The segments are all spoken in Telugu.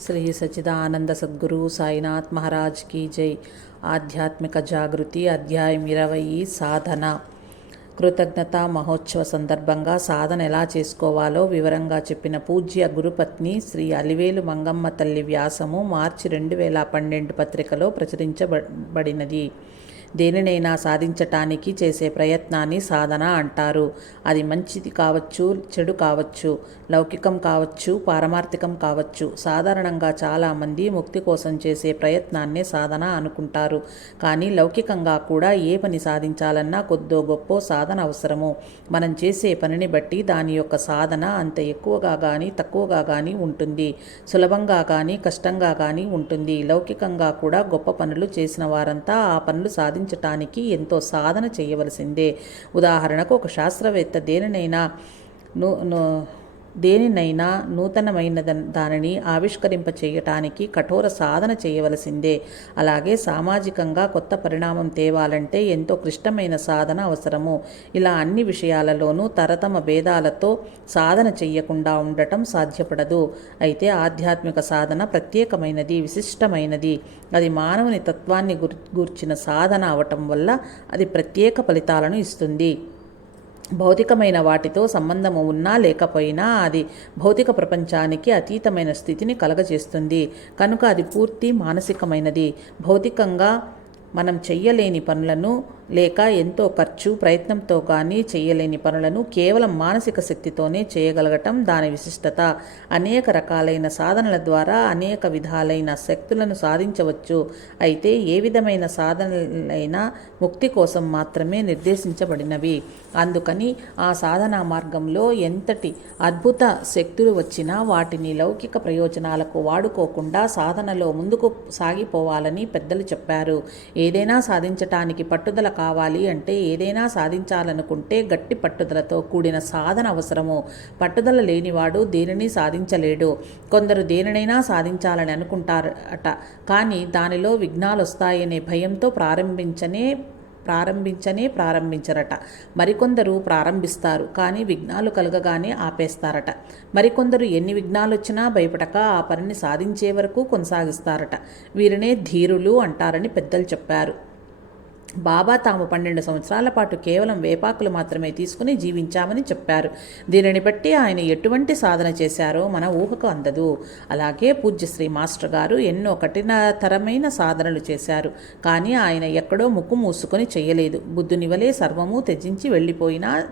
శ్రీ సచిదానంద సద్గురు సాయినాథ్ మహారాజ్ కీ జై ఆధ్యాత్మిక జాగృతి అధ్యాయం ఇరవై సాధన కృతజ్ఞత మహోత్సవ సందర్భంగా సాధన ఎలా చేసుకోవాలో వివరంగా చెప్పిన పూజ్య గురుపత్ని శ్రీ అలివేలు మంగమ్మ తల్లి వ్యాసము మార్చి రెండు వేల పన్నెండు పత్రికలో ప్రచురించబడినది దేనినైనా సాధించటానికి చేసే ప్రయత్నాన్ని సాధన అంటారు. అది మంచిది కావచ్చు చెడు కావచ్చు లౌకికం కావచ్చు పారమార్థికం కావచ్చు. సాధారణంగా చాలామంది ముక్తి కోసం చేసే ప్రయత్నాన్నే సాధన అనుకుంటారు. కానీ లౌకికంగా కూడా ఏ పని సాధించాలన్నా కొద్దో గొప్ప సాధన అవసరము. మనం చేసే పనిని బట్టి దాని యొక్క సాధన అంత ఎక్కువగా కానీ తక్కువగా కానీ ఉంటుంది. సులభంగా కానీ కష్టంగా కానీ ఉంటుంది. లౌకికంగా కూడా గొప్ప పనులు చేసిన వారంతా ఆ పనులు సాధి సాధించటానికి ఎంతో సాధన చేయవలసిందే. ఉదాహరణకు ఒక శాస్త్రవేత్త దేనినైనా దేనినైనా నూతనమైన దానిని ఆవిష్కరింప చేయటానికి కఠోర సాధన చేయవలసిందే. అలాగే సామాజికంగా కొత్త పరిణామం తేవాలంటే ఎంతో క్లిష్టమైన సాధన అవసరము. ఇలా అన్ని విషయాలలోనూ తరతమ భేదాలతో సాధన చెయ్యకుండా ఉండటం సాధ్యపడదు. అయితే ఆధ్యాత్మిక సాధన ప్రత్యేకమైనది విశిష్టమైనది. అది మానవుని తత్వాన్ని గూర్చిన సాధన అవటం వల్ల అది ప్రత్యేక ఫలితాలను ఇస్తుంది. భౌతికమైన వాటితో సంబంధము ఉన్నా లేకపోయినా అది భౌతిక ప్రపంచానికి అతీతమైన స్థితిని కలగజేస్తుంది. కనుక అది పూర్తి మానసికమైనది. భౌతికంగా మనం చెయ్యలేని పనులను లేక ఎంతో ఖర్చు ప్రయత్నంతో కానీ చేయలేని పనులను కేవలం మానసిక శక్తితోనే చేయగలగటం దాని విశిష్టత. అనేక రకాలైన సాధనల ద్వారా అనేక విధాలైన శక్తులను సాధించవచ్చు. అయితే ఏ విధమైన సాధనలైనా ముక్తి కోసం మాత్రమే నిర్దేశించబడినవి. అందుకని ఆ సాధనా మార్గంలో ఎంతటి అద్భుత శక్తులు వచ్చినా వాటిని లౌకిక ప్రయోజనాలకు వాడుకోకుండా సాధనలో ముందుకు సాగిపోవాలని పెద్దలు చెప్పారు. ఏదైనా సాధించటానికి పట్టుదల కావాలి అంటే ఏదైనా సాధించాలనుకుంటే గట్టి పట్టుదలతో కూడిన సాధన అవసరము. పట్టుదల లేనివాడు దేనిని సాధించలేడు. కొందరు దేనినైనా సాధించాలని అనుకుంటారట. కానీ దానిలో విఘ్నాలు వస్తాయనే భయంతో ప్రారంభించనే ప్రారంభించనే ప్రారంభించరట. మరికొందరు ప్రారంభిస్తారు కానీ విఘ్నాలు కలగగానే ఆపేస్తారట. మరికొందరు ఎన్ని విఘ్నాలు వచ్చినా భయపడక ఆ పనిని సాధించే వరకు కొనసాగిస్తారట. వీరినే ధీరులు అంటారని పెద్దలు చెప్పారు. బాబా తాము పన్నెండు సంవత్సరాల పాటు కేవలం వేపాకులు మాత్రమే తీసుకుని జీవించామని చెప్పారు. దీనిని బట్టి ఆయన ఎటువంటి సాధన చేశారో మన ఊహకు అందదు. అలాగే పూజ్యశ్రీ మాస్టర్ గారు ఎన్నో కఠినతరమైన సాధనలు చేశారు. కానీ ఆయన ఎక్కడో ముక్కు మూసుకొని చేయలేదు. బుద్ధునివలే సర్వము త్యజించి వెళ్ళిపోయినా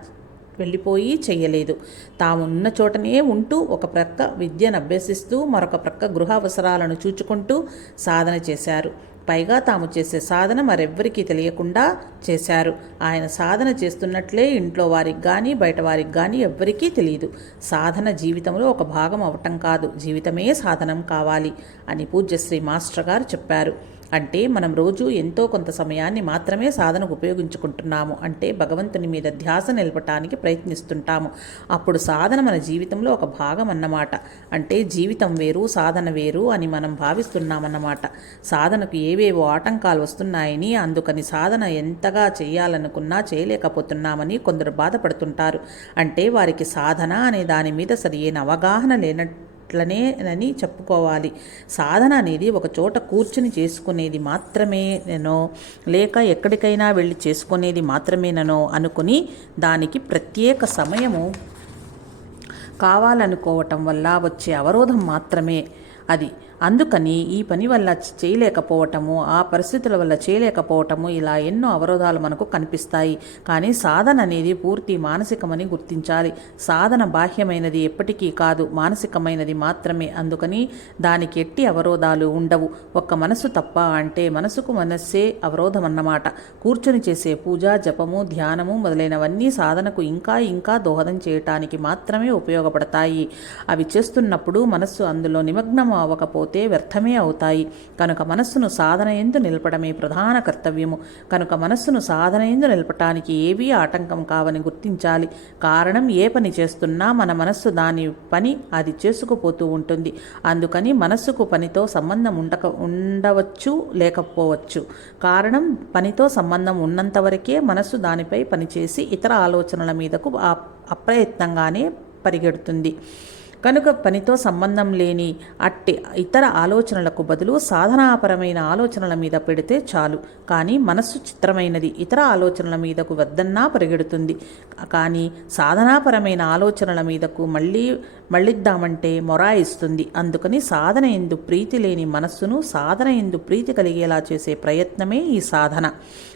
వెళ్ళిపోయి చెయ్యలేదు తామున్న చోటనే ఉంటూ ఒక ప్రక్క విద్యను అభ్యసిస్తూ మరొక ప్రక్క గృహ అవసరాలను చూచుకుంటూ సాధన చేశారు. పైగా తాము చేసే సాధన మరెవ్వరికీ తెలియకుండా చేశారు. ఆయన సాధన చేస్తున్నట్లే ఇంట్లో వారికి కానీ బయట వారికి కానీ ఎవ్వరికీ తెలియదు. సాధన జీవితంలో ఒక భాగం అవటం కాదు. జీవితమే సాధనం కావాలి అని పూజ్యశ్రీ మాస్టర్ గారు చెప్పారు. అంటే మనం రోజు ఎంతో కొంత సమయాన్ని మాత్రమే సాధనకు ఉపయోగించుకుంటున్నాము అంటే భగవంతుని మీద ధ్యాస నిలపటానికి ప్రయత్నిస్తుంటాము. అప్పుడు సాధన మన జీవితంలో ఒక భాగం అన్నమాట. అంటే జీవితం వేరు సాధన వేరు అని మనం భావిస్తున్నామన్నమాట. సాధనకు ఏవేవో ఆటంకాలు వస్తున్నాయని అందుకని సాధన ఎంతగా చేయాలనుకున్నా చేయలేకపోతున్నామని కొందరు బాధపడుతుంటారు. అంటే వారికి సాధన అనే దాని మీద సరియైన అవగాహన లేనట్టు అట్లనే అని చెప్పుకోవాలి. సాధన అనేది ఒక చోట కూర్చుని చేసుకునేది మాత్రమేనో లేక ఎక్కడికైనా వెళ్ళి చేసుకునేది మాత్రమేనో అనుకుని దానికి ప్రత్యేక సమయము కావాలనుకోవటం వల్ల వచ్చే అవరోధం మాత్రమే. అది అందుకని ఈ పని వల్ల చేయలేకపోవటము ఆ పరిస్థితుల వల్ల చేయలేకపోవటము ఇలా ఎన్నో అవరోధాలు మనకు కనిపిస్తాయి. కానీ సాధన అనేది పూర్తి మానసికమని గుర్తించాలి. సాధన బాహ్యమైనది ఎప్పటికీ కాదు మానసికమైనది మాత్రమే. అందుకని దానికి ఎట్టి అవరోధాలు ఉండవు. ఒక్క మనసు తప్ప అంటే మనసుకు మనస్సే అవరోధం అన్నమాట కూర్చొని చేసే పూజ జపము ధ్యానము మొదలైనవన్నీ సాధనకు ఇంకా ఇంకా దోహదం చేయటానికి మాత్రమే ఉపయోగపడతాయి. అవి చేస్తున్నప్పుడు మనస్సు అందులో నిమగ్నం అవ్వకపోతే లేకపోతే వ్యర్థమే అవుతాయి. కనుక మనస్సును సాధన ఎందు నిలపడమే ప్రధాన కర్తవ్యము. కనుక మనస్సును సాధన ఎందు నిలపటానికి ఏవీ ఆటంకం కావని గుర్తించాలి. కారణం ఏ పని చేస్తున్నా మన మనస్సు దాని పని అది చేసుకుపోతూ ఉంటుంది. అందుకని మనస్సుకు పనితో సంబంధం ఉండక ఉండవచ్చు లేకపోవచ్చు. కారణం పనితో సంబంధం ఉన్నంతవరకే మనస్సు దానిపై పనిచేసి ఇతర ఆలోచనల మీదకు అప్రయత్నంగానే పరిగెడుతుంది. కనుక పనితో సంబంధం లేని అట్టి ఇతర ఆలోచనలకు బదులు సాధనాపరమైన ఆలోచనల మీద పెడితే చాలు. కానీ మనస్సు చిత్రమైనది ఇతర ఆలోచనల మీదకు వద్దన్నా పరిగెడుతుంది. కానీ సాధనాపరమైన ఆలోచనల మీదకు మళ్ళీ మళ్ళిద్దామంటే మొరాయిస్తుంది. అందుకని సాధన ఎందు ప్రీతి లేని మనస్సును సాధన ఎందు ప్రీతి కలిగేలా చేసే ప్రయత్నమే ఈ సాధన.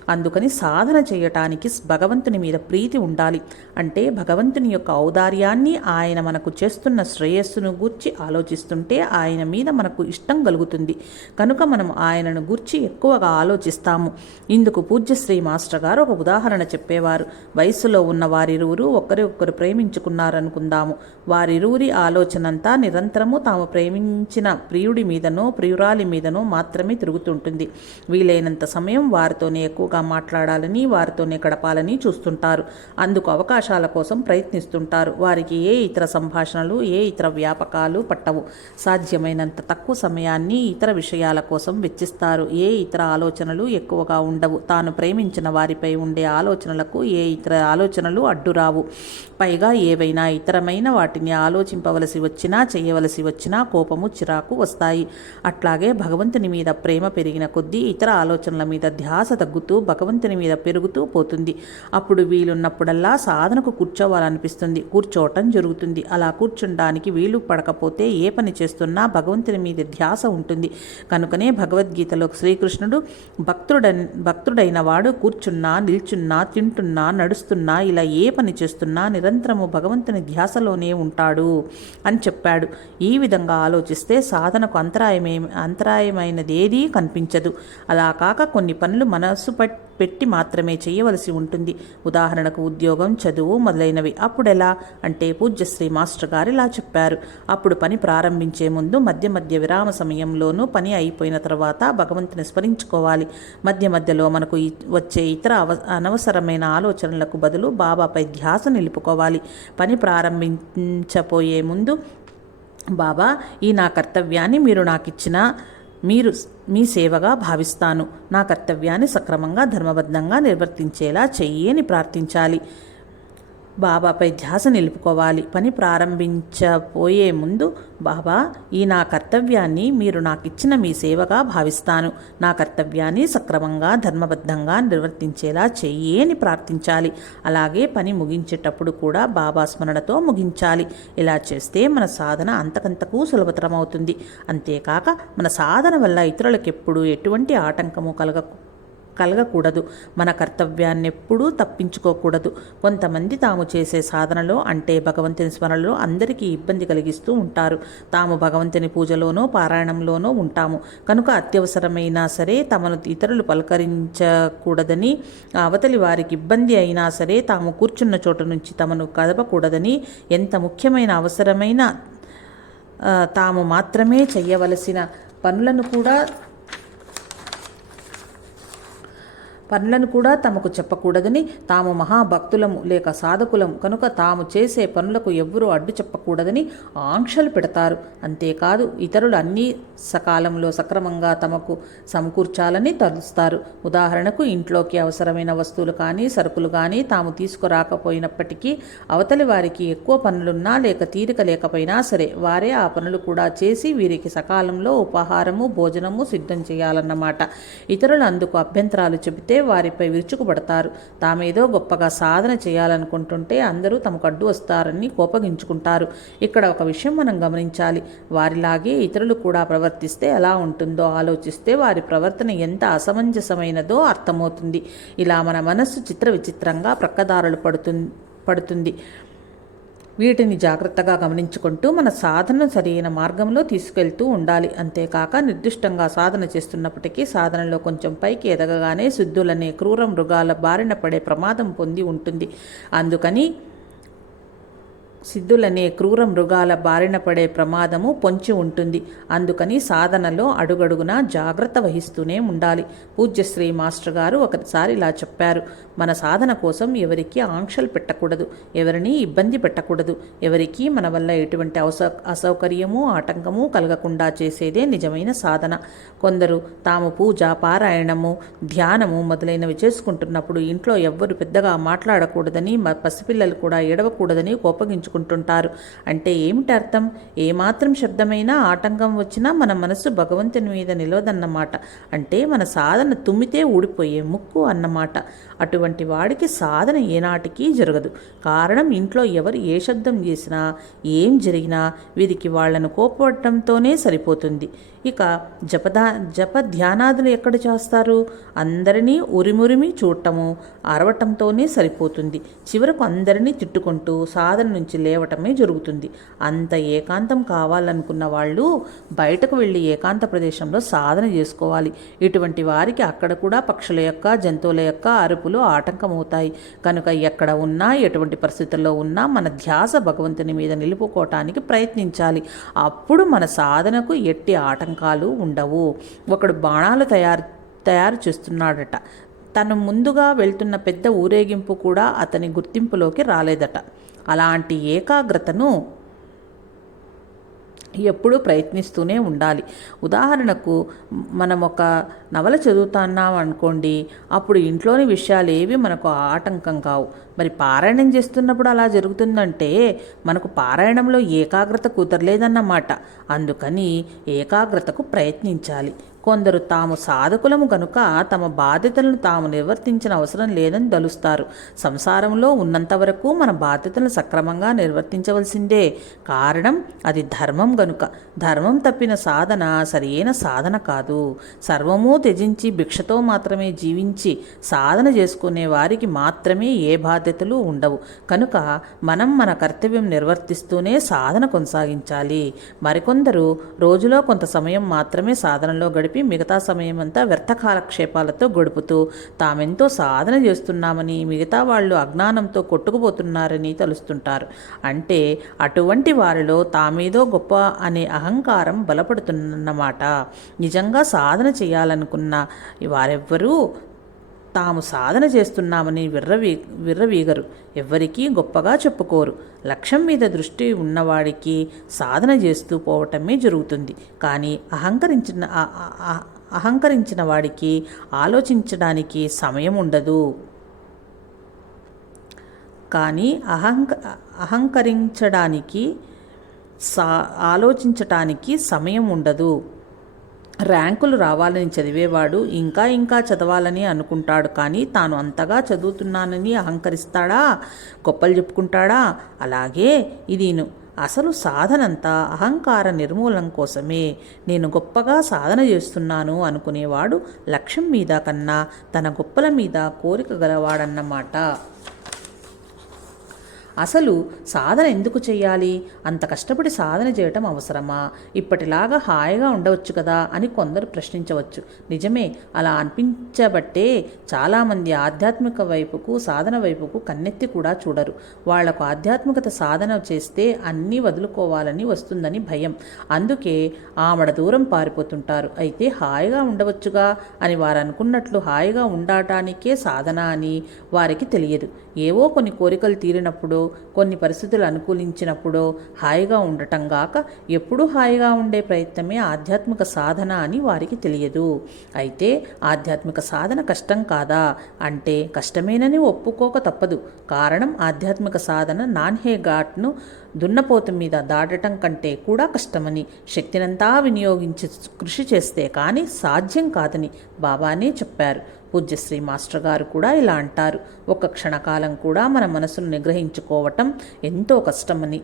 అందుకని సాధన చేయటానికి భగవంతుని మీద ప్రీతి ఉండాలి. అంటే భగవంతుని యొక్క ఔదార్యాన్ని ఆయన మనకు చేస్తున్న శ్రేయస్సును గూర్చి ఆలోచిస్తుంటే ఆయన మీద మనకు ఇష్టం కలుగుతుంది. కనుక మనం ఆయనను గూర్చి ఎక్కువగా ఆలోచిస్తాము. ఇందుకు పూజ్యశ్రీ మాస్టర్ గారు ఒక ఉదాహరణ చెప్పేవారు. వయస్సులో ఉన్న వారిరువురు ఒకరి ప్రేమించుకున్నారనుకుందాము. వారిరువురి ఆలోచనంతా నిరంతరము తాము ప్రేమించిన ప్రియుడి మీదనో ప్రియురాలి మీదనో మాత్రమే తిరుగుతుంటుంది. వీలైనంత సమయం వారితోనే ఎక్కువగా మాట్లాడాలని వారితోనే గడపాలని చూస్తుంటారు. అందుకు అవకాశాల కోసం ప్రయత్నిస్తుంటారు. వారికి ఏ ఇతర సంభాషణలు ఏ ఇతర వ్యాపకాలు పట్టవు. సాధ్యమైనంత తక్కువ సమయాన్ని ఇతర విషయాల కోసం వెచ్చిస్తారు. ఏ ఇతర ఆలోచనలు ఎక్కువగా ఉండవు. తాను ప్రేమించిన వారిపై ఉండే ఆలోచనలకు ఏ ఇతర ఆలోచనలు అడ్డురావు. పైగా ఏవైనా ఇతరమైన వాటిని ఆలోచింపవలసి వచ్చినా చేయవలసి వచ్చినా కోపము చిరాకు వస్తాయి. అట్లాగే భగవంతుని మీద ప్రేమ పెరిగిన కొద్దీ ఇతర ఆలోచనల మీద ధ్యాస తగ్గుతూ భగవంతుని మీద పెరుగుతూ పోతుంది. అప్పుడు వీలున్నప్పుడల్లా సాధనకు కూర్చోవాలనిపిస్తుంది. కూర్చోవటం జరుగుతుంది. అలా కూర్చుండడానికి వీలు పడకపోతే ఏ పని చేస్తున్నా భగవంతుని మీద ధ్యాస ఉంటుంది. కనుకనే భగవద్గీతలో శ్రీకృష్ణుడు భక్తుడ భక్తుడైన వాడు కూర్చున్నా నిల్చున్నా తింటున్నా నడుస్తున్నా ఇలా ఏ పని చేస్తున్నా నిరంతరము భగవంతుని ధ్యాసలోనే ఉంటాడు అని చెప్పాడు. ఈ విధంగా ఆలోచిస్తే సాధనకు అంతరాయమే అంతరాయమైనదేదీ కనిపించదు. అలా కాక కొన్ని పనులు మనస్సు పట్టి పెట్టి మాత్రమే చేయవలసి ఉంటుంది. ఉదాహరణకు ఉద్యోగం చదువు మొదలైనవి. అప్పుడెలా? అంటే పూజ్యశ్రీ మాస్టర్ గారు ఇలా చెప్పారు. అప్పుడు పని ప్రారంభించే ముందు మధ్య మధ్య విరామ సమయంలోనూ పని అయిపోయిన తర్వాత భగవంతుని స్మరించుకోవాలి. మధ్య మధ్యలో మనకు వచ్చే ఇతర అవ అనవసరమైన ఆలోచనలకు బదులు బాబాపై ధ్యాస నిలుపుకోవాలి. పని ప్రారంభించపోయే ముందు బాబా ఈ నా కర్తవ్యాన్ని మీరు నాకు ఇచ్చిన మీరు మీ సేవగా భావిస్తాను. నా కర్తవ్యాన్ని సక్రమంగా ధర్మబద్ధంగా నిర్వర్తించేలా చెయ్యి అని ప్రార్థించాలి. బాబాపై ధ్యాస నిలుపుకోవాలి. పని ప్రారంభించబోయే ముందు బాబా ఈ నా కర్తవ్యాన్ని మీరు నాకు ఇచ్చిన మీ సేవగా భావిస్తాను. నా కర్తవ్యాన్ని సక్రమంగా ధర్మబద్ధంగా నిర్వర్తించేలా చెయ్యి అని ప్రార్థించాలి. అలాగే పని ముగించేటప్పుడు కూడా బాబా స్మరణతో ముగించాలి. ఇలా చేస్తే మన సాధన అంతకంతకు సులభతరమవుతుంది. అంతేకాక మన సాధన వల్ల ఇతరులకు ఎప్పుడూ ఎటువంటి ఆటంకము కలగ కలగకూడదు. మన కర్తవ్యాన్ని ఎప్పుడూ తప్పించుకోకూడదు. కొంతమంది తాము చేసే సాధనలో అంటే భగవంతుని స్మరణలో అందరికీ ఇబ్బంది కలిగిస్తూ ఉంటారు. తాము భగవంతుని పూజలోనో పారాయణంలోనో ఉంటాము. కనుక అత్యవసరమైనా సరే తమను ఇతరులు పలకరించకూడదని అవతలి వారికి ఇబ్బంది అయినా సరే తాము కూర్చున్న చోట నుంచి తమను కదపకూడదని ఎంత ముఖ్యమైన అవసరమైన తాము మాత్రమే చేయవలసిన పనులను కూడా పనులను కూడా తమకు చెప్పకూడదని తాము మహాభక్తులము లేక సాధకులం కనుక తాము చేసే పనులకు ఎవ్వరూ అడ్డు చెప్పకూడదని ఆంక్షలు పెడతారు. అంతేకాదు ఇతరులు అన్నీ సకాలంలో సక్రమంగా తమకు సమకూర్చాలని తలుస్తారు. ఉదాహరణకు ఇంట్లోకి అవసరమైన వస్తువులు కానీ సరుకులు కానీ తాము తీసుకురాకపోయినప్పటికీ అవతలి వారికి ఎక్కువ పనులున్నా లేక తీరిక లేకపోయినా సరే వారే ఆ పనులు కూడా చేసి వీరికి సకాలంలో ఉపాహారము భోజనము సిద్ధం చేయాలన్నమాట. ఇతరులు అందుకు అభ్యంతరాలు చెబితే వారిపై విరుచుకుపడతారు. తామేదో గొప్పగా సాధన చేయాలనుకుంటుంటే అందరూ తమకు అడ్డు వస్తారని కోపగించుకుంటారు. ఇక్కడ ఒక విషయం మనం గమనించాలి. వారిలాగే ఇతరులు కూడా ప్రవర్తిస్తే ఎలా ఉంటుందో ఆలోచిస్తే వారి ప్రవర్తన ఎంత అసమంజసమైనదో అర్థమవుతుంది. ఇలా మన మనస్సు చిత్ర విచిత్రంగా ప్రక్కదారులు పడుతుంది పడుతుంది. వీటిని జాగ్రత్తగా గమనించుకుంటూ మన సాధనను సరైన మార్గంలో తీసుకెళ్తూ ఉండాలి. అంతేకాక నిర్దిష్టంగా సాధన చేస్తున్నప్పటికీ సాధనలో కొంచెం పైకి ఎదగగానే సిద్ధులనే క్రూర మృగాల బారిన పడే ప్రమాదం పొంది ఉంటుంది. అందుకని సిద్ధులనే క్రూర మృగాల బారిన పడే ప్రమాదము పొంచి ఉంటుంది. అందుకని సాధనలో అడుగడుగునా జాగ్రత్త వహిస్తూనే ఉండాలి. పూజ్యశ్రీ మాస్టర్ గారు ఒకసారి ఇలా చెప్పారు. మన సాధన కోసం ఎవరికి ఆంక్షలు పెట్టకూడదు. ఎవరిని ఇబ్బంది పెట్టకూడదు. ఎవరికి మన వల్ల ఎటువంటి అవస అసౌకర్యము ఆటంకము కలగకుండా చేసేదే నిజమైన సాధన. కొందరు తాము పూజ పారాయణము ధ్యానము మొదలైనవి చేసుకుంటున్నప్పుడు ఇంట్లో ఎవ్వరు పెద్దగా మాట్లాడకూడదని పసిపిల్లలు కూడా ఏడవకూడదని కోపగించు ఉంచుకుంటుంటారు అంటే ఏమిటి అర్థం ఏమాత్రం శబ్దమైనా ఆటంకం వచ్చినా మన మనసు భగవంతుని మీద నిలవదన్నమాట. అంటే మన సాధన తుమ్మితే ఊడిపోయే ముక్కు అన్నమాట. అటువంటి వాడికి సాధన ఏనాటికి జరగదు. కారణం ఇంట్లో ఎవరు ఏ శబ్దం చేసినా ఏం జరిగినా వీరికి వాళ్ళను కోపడటంతోనే సరిపోతుంది. ఇక జపదా జప ధ్యానాదులు ఎక్కడ చేస్తారు? అందరినీ ఉరిమురిమి చూడటము అరవటంతోనే సరిపోతుంది. చివరకు అందరినీ తిట్టుకుంటూ సాధన నుంచి లేవటమే జరుగుతుంది. అంత ఏకాంతం కావాలనుకున్న వాళ్ళు బయటకు వెళ్ళి ఏకాంత ప్రదేశంలో సాధన చేసుకోవాలి. ఇటువంటి వారికి అక్కడ కూడా పక్షుల యొక్క జంతువుల యొక్క అరుపులు ఆటంకమవుతాయి. కనుక ఎక్కడ ఉన్నా ఎటువంటి పరిస్థితుల్లో ఉన్నా మన ధ్యాస భగవంతుని మీద నిలుపుకోవటానికి ప్రయత్నించాలి. అప్పుడు మన సాధనకు ఎట్టి ఆటంకాలు ఉండవు. ఒకడు బాణాలు తయారు తయారు చేస్తున్నాడట. తను ముందుగా వెళ్తున్న పెద్ద ఊరేగింపు కూడా అతని గుర్తింపులోకి రాలేదట. అలాంటి ఏకాగ్రతను ఎప్పుడూ ప్రయత్నిస్తూనే ఉండాలి. ఉదాహరణకు మనం ఒక నవల చదువుతున్నాం అనుకోండి అప్పుడు ఇంట్లోని విషయాలు ఏవి మనకు ఆటంకం కావు. మరి పారాయణం చేస్తున్నప్పుడు అలా జరుగుతుందంటే మనకు పారాయణంలో ఏకాగ్రత కుదరలేదన్నమాట. అందుకని ఏకాగ్రతకు ప్రయత్నించాలి. కొందరు తాము సాధకులము గనుక తమ బాధ్యతలను తాము నిర్వర్తించిన అవసరం లేదని దలుస్తారు. సంసారంలో ఉన్నంత వరకు మన బాధ్యతలను సక్రమంగా నిర్వర్తించవలసిందే. కారణం అది ధర్మం గనుక. ధర్మం తప్పిన సాధన సరైన సాధన కాదు. సర్వము త్యజించి భిక్షతో మాత్రమే జీవించి సాధన చేసుకునే వారికి మాత్రమే ఏ బాధ్యతలు ఉండవు. కనుక మనం మన కర్తవ్యం నిర్వర్తిస్తూనే సాధన కొనసాగించాలి. మరికొందరు రోజులో కొంత సమయం మాత్రమే సాధనలో గడిపి మిగతా సమయమంతా వ్యర్థ కాలక్షేపాలతో గడుపుతూ తామెంతో సాధన చేస్తున్నామని మిగతా వాళ్ళు అజ్ఞానంతో కొట్టుకుపోతున్నారని తలుస్తుంటారు. అంటే అటువంటి వారిలో తామేదో గొప్ప అనే అహంకారం బలపడుతున్నమాట. నిజంగా సాధన చేయాలనుకున్న వారెవ్వరూ తాము సాధన చేస్తున్నామని విర్రవీ విర్రవీగరు. ఎవ్వరికీ గొప్పగా చెప్పుకోరు. లక్ష్యం మీద దృష్టి ఉన్నవాడికి సాధన చేస్తూ పోవటమే జరుగుతుంది. కానీ అహంకరించిన అహంకరించిన వాడికి ఆలోచించడానికి సమయం ఉండదు. కానీ అహంక అహంకరించడానికి సా ఆలోచించటానికి సమయం ఉండదు. ర్యాంకులు రావాలని చదివేవాడు ఇంకా ఇంకా చదవాలని అనుకుంటాడు కానీ తాను అంతగా చదువుతున్నానని అహంకరిస్తాడా? గొప్పలు చెప్పుకుంటాడా? అలాగే ఇదిను. అసలు సాధనంతా అహంకార నిర్మూలన కోసమే. నేను గొప్పగా సాధన చేస్తున్నాను అనుకునేవాడు లక్ష్యం మీద కన్నా తన గొప్పల మీద కోరిక గలవాడన్నమాట. అసలు సాధన ఎందుకు చేయాలి? అంత కష్టపడి సాధన చేయటం అవసరమా? ఇప్పటిలాగా హాయిగా ఉండవచ్చు కదా అని కొందరు ప్రశ్నించవచ్చు. నిజమే అలా అనిపించబట్టే చాలామంది ఆధ్యాత్మిక వైపుకు సాధన వైపుకు కన్నెత్తి కూడా చూడరు. వాళ్ళకు ఆధ్యాత్మికత సాధన చేస్తే అన్నీ వదులుకోవాలని వస్తుందని భయం. అందుకే ఆమడ దూరం పారిపోతుంటారు. అయితే హాయిగా ఉండవచ్చుగా అని వారు అనుకున్నట్లు హాయిగా ఉండటానికే సాధన అని వారికి తెలియదు. ఏవో కొన్ని కోరికలు తీరినప్పుడు కొన్ని పరిస్థితులు అనుకూలించినప్పుడు హాయిగా ఉండటం గాక ఎప్పుడూ హాయిగా ఉండే ప్రయత్నమే ఆధ్యాత్మిక సాధన అని వారికి తెలియదు. అయితే ఆధ్యాత్మిక సాధన కష్టం కాదా? అంటే కష్టమేనని ఒప్పుకోక తప్పదు. కారణం ఆధ్యాత్మిక సాధన నాన్హే ఘాట్ను దున్నపోతు మీద దాటటం కంటే కూడా కష్టమని. శక్తినంతా వినియోగించి కృషి చేస్తే కానీ సాధ్యం కాదని బాబానే చెప్పారు. పూజ్యశ్రీ మాస్టర్ గారు కూడా ఇలా అంటారు. ఒక క్షణకాలం కూడా మన మనసును నిగ్రహించుకోవటం ఎంతో కష్టమని.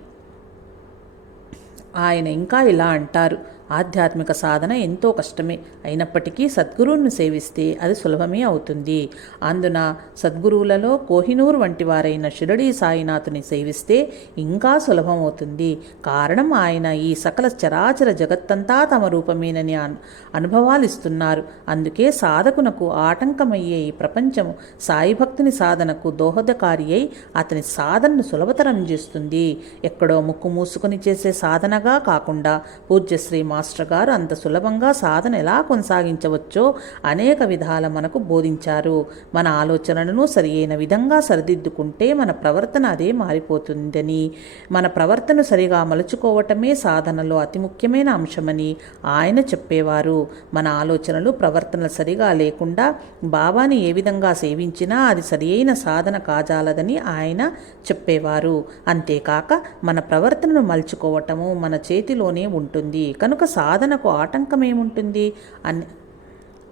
ఆయన ఇంకా ఇలా అంటారు. ఆధ్యాత్మిక సాధన ఎంతో కష్టమే. అయినప్పటికీ సద్గురువుని సేవిస్తే అది సులభమే అవుతుంది. అందున సద్గురువులలో కోహినూర్ వంటి వారైన షిరడీ సాయినాథుని సేవిస్తే ఇంకా సులభం అవుతుంది. కారణం ఆయన ఈ సకల చరాచర జగత్తంతా తమ రూపమేనని అను అనుభవాలిస్తున్నారు అందుకే సాధకునకు ఆటంకమయ్యే ఈ ప్రపంచము సాయి భక్తుని సాధనకు దోహదకారి అయి అతని సాధనను సులభతరం చేస్తుంది. ఎక్కడో ముక్కు మూసుకొని చేసే సాధనగా కాకుండా పూజ్యశ్రీ మాస్టర్ గారు అంత సులభంగా సాధన ఎలా కొనసాగించవచ్చో అనేక విధాల మనకు బోధించారు. మన ఆలోచనలను సరియైన విధంగా సరిదిద్దుకుంటే మన ప్రవర్తన అదే మారిపోతుందని. మన ప్రవర్తన సరిగా మలుచుకోవటమే సాధనలో అతి ముఖ్యమైన అంశమని ఆయన చెప్పేవారు. మన ఆలోచనలు ప్రవర్తనలు సరిగా లేకుండా బాబాని ఏ విధంగా సేవించినా అది సరి అయిన సాధన కాజాలదని ఆయన చెప్పేవారు. అంతేకాక మన ప్రవర్తనను మలుచుకోవటము మన చేతిలోనే ఉంటుంది. కనుక సాధనకు ఆటంకమేముంటుంది? అని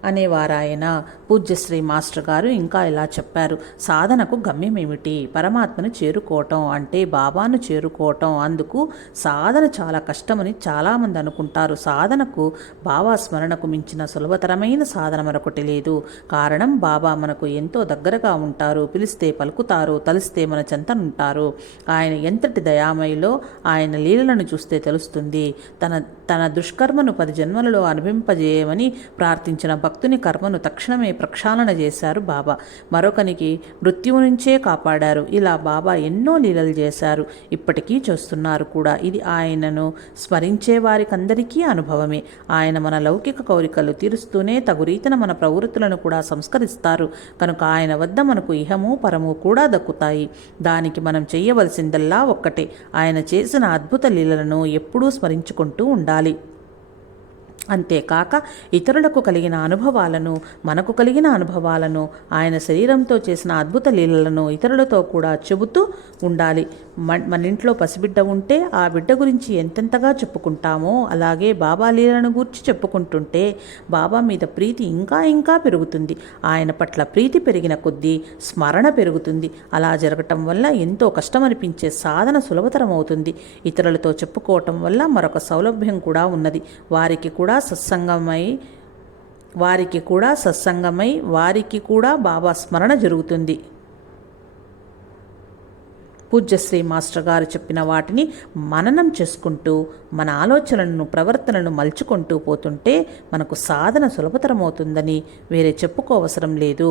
అనేవారాయన. పూజ్యశ్రీ మాస్టర్ గారు ఇంకా ఇలా చెప్పారు. సాధనకు గమ్యం ఏమిటి పరమాత్మను చేరుకోవటం అంటే బాబాను చేరుకోవటం. అందుకు సాధన చాలా కష్టమని చాలామంది అనుకుంటారు. సాధనకు బాబా స్మరణకు మించిన సులభతరమైన సాధన మరొకటి లేదు. కారణం బాబా మనకు ఎంతో దగ్గరగా ఉంటారు. పిలిస్తే పలుకుతారు. తలిస్తే మన చెంతనుంటారు ఆయన ఎంతటి దయామయిలో ఆయన లీలలను చూస్తే తెలుస్తుంది. తన తన దుష్కర్మను పది జన్మలలో అనుభవింపజేయమని ప్రార్థించిన భక్తుని కర్మను తక్షణమే ప్రక్షాళన చేశారు బాబా. మరొకనికి మృత్యువు నుంచే కాపాడారు. ఇలా బాబా ఎన్నో లీలలు చేశారు. ఇప్పటికీ చేస్తున్నారు కూడా. ఇది ఆయనను స్మరించే వారికందరికీ అనుభవమే. ఆయన మన లౌకిక కోరికలు తీరుస్తూనే తగురీతన మన ప్రవృత్తులను కూడా సంస్కరిస్తారు. కనుక ఆయన వద్ద మనకు ఇహము పరము కూడా దక్కుతాయి. దానికి మనం చేయవలసిందల్లా ఒక్కటే. ఆయన చేసిన అద్భుత లీలలను ఎప్పుడూ స్మరించుకుంటూ ఉండాలి. అంతేకాక ఇతరులకు కలిగిన అనుభవాలను మనకు కలిగిన అనుభవాలను ఆయన శరీరంతో చేసిన అద్భుత లీలలను ఇతరులతో కూడా చెబుతూ ఉండాలి. మన మన ఇంట్లో పసిబిడ్డ ఉంటే ఆ బిడ్డ గురించి ఎంతెంతగా చెప్పుకుంటామో అలాగే బాబా లీలను గురించి చెప్పుకుంటుంటే బాబా మీద ప్రీతి ఇంకా ఇంకా పెరుగుతుంది. ఆయన పట్ల ప్రీతి పెరిగిన కొద్దీ స్మరణ పెరుగుతుంది. అలా జరగటం వల్ల ఎంతో కష్టమనిపించే సాధన సులభతరం అవుతుంది ఇతరులతో చెప్పుకోవటం వల్ల మరొక సౌలభ్యం కూడా ఉన్నది. వారికి కూడా కూడా సత్సంగమై వారికి కూడా సత్సంగమై వారికి కూడా బాబా స్మరణ జరుగుతుంది. పూజ్యశ్రీ మాస్టర్ గారు చెప్పిన వాటిని మననం చేసుకుంటూ మన ఆలోచనలను ప్రవర్తనను మలుచుకుంటూ పోతుంటే మనకు సాధన సులభతరమవుతుందని వేరే చెప్పుకోవసరం లేదు.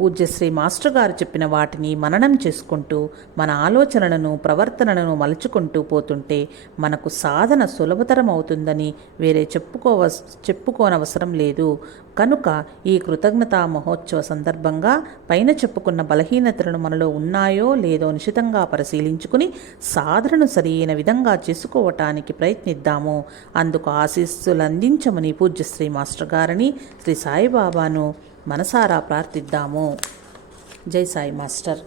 పూజ్యశ్రీ మాస్టర్ గారు చెప్పిన వాటిని మననం చేసుకుంటూ మన ఆలోచనలను ప్రవర్తనలను మలుచుకుంటూ పోతుంటే మనకు సాధన సులభతరం అవుతుందని వేరే చెప్పుకోవ చెప్పుకోనవసరం లేదు. కనుక ఈ కృతజ్ఞతా మహోత్సవ సందర్భంగా పైన చెప్పుకున్న బలహీనతలను మనలో ఉన్నాయో లేదో నిశితంగా పరిశీలించుకుని సాధనను సరైన విధంగా చేసుకోవటానికి ప్రయత్నిద్దాము. అందుకు ఆశీస్సులు అందించమని పూజ్యశ్రీ మాస్టర్ గారిని శ్రీ సాయిబాబాను మనసారా ప్రార్థిద్దాము. జై సాయి మాస్టర్.